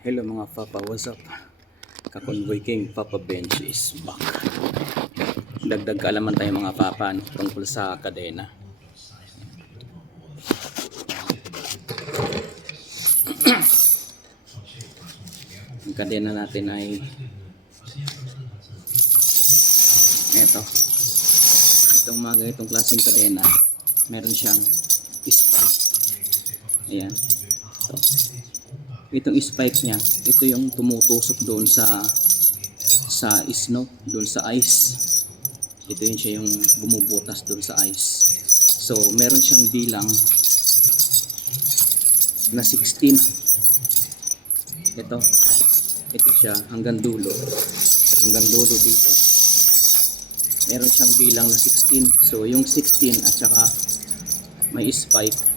Hello mga papa, what's up? Kakonvoy King Papa Bench is back. Dagdag kaalaman tayo mga papa tungkol sa kadena. Ang kadena natin ay eto. Itong mga ganitong klaseng kadena, meron siyang spike. Ayan. So, itong spike niya, ito yung tumutusok doon sa snow, doon sa ice. Ito yun siya yung bumubutas doon sa ice. So, meron siyang bilang na 16. Ito siya hanggang dulo. Hanggang dulo dito. Meron siyang bilang na 16. So, yung 16 at saka may spike,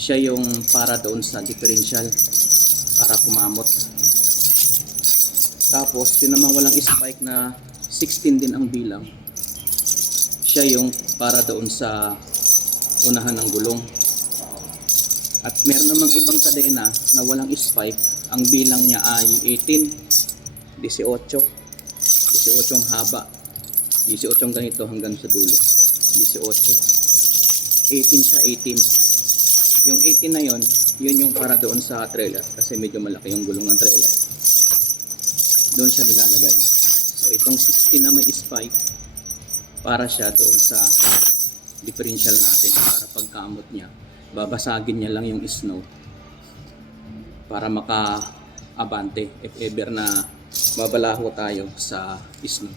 siya yung para doon sa differential para kumamot. Tapos yun naman walang spike na 16 din ang bilang, siya yung para doon sa unahan ng gulong. At meron namang ibang kadena na walang spike, ang bilang niya ay 18, 18 ang haba, 18 ganito hanggang sa dulo, 18 siya, 18. Yung 18 na yun yung para doon sa trailer kasi medyo malaki yung gulong ng trailer. Doon siya nilalagay. So itong 16 na may spike, para siya doon sa differential natin, para pagkamot niya, babasagin niya lang yung snow para maka-abante if ever na mabalaho tayo sa snow.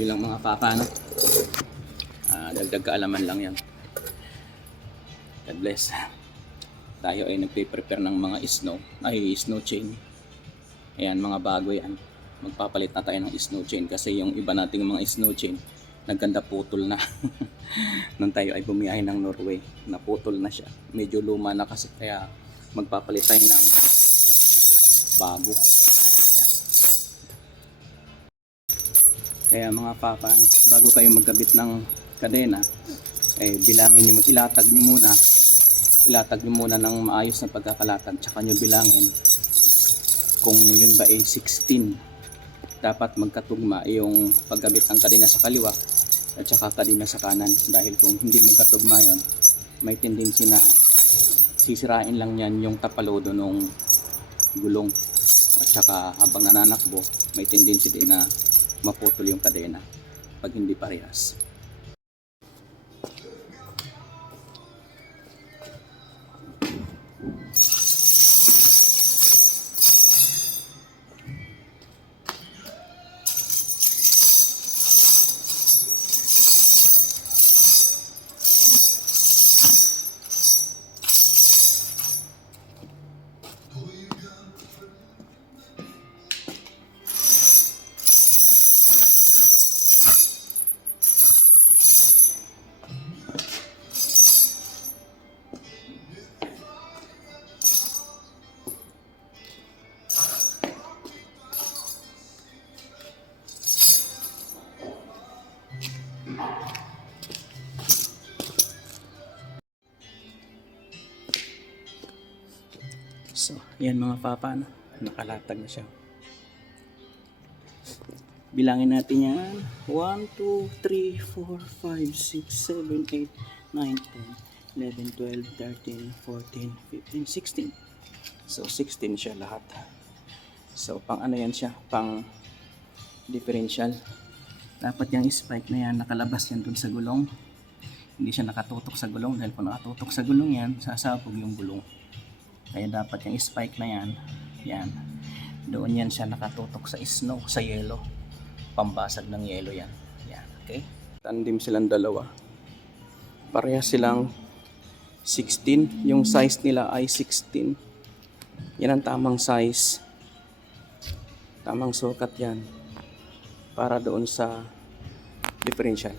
Yun lang mga papa, no? Dagdag kaalaman lang yan. God bless. Tayo ay nagpe-prepare ng mga snow chain. Ayan, mga bago yan. Magpapalit na tayo ng snow chain kasi yung iba nating mga snow chain nagganda putol na. Nung tayo ay bumiyahe ng Norway, naputol na siya. Medyo luma na kasi, kaya magpapalit tayo ng bago. Ayan. Kaya mga papa, bago kayo magkabit ng kadena, bilangin nyo, ilatag nyo muna ng maayos na pagkakalatag, tsaka nyo bilangin kung yun ba ay 16. Dapat magkatugma yung paggamit ng kadena sa kaliwa at saka kadena sa kanan, dahil kung hindi magkatugma yon, may tendency na sisirain lang yan yung tapalodo ng gulong, at saka habang nananakbo may tendency din na maputol yung kadena pag hindi parehas. So, yan mga papa, no? Nakalatag na siya. Bilangin natin yan. 1, 2, 3, 4, 5, 6, 7, 8, 9, 10, 11, 12, 13, 14, 15, 16. So, 16 siya lahat. So, pang ano yan siya? Pang differential. Dapat yung spike na yan, nakalabas yan dun sa gulong. Hindi siya nakatutok sa gulong, dahil kung nakatutok sa gulong yan, sasabog yung gulong. Kaya dapat yung spike na yan, doon yan siya nakatutok sa snow, sa yelo. Pambasag ng yelo yan. Yan, okay? Tandem silang dalawa. Parehas silang 16. Yung size nila ay 16. Yan ang tamang size. Tamang sukat yan para doon sa differential.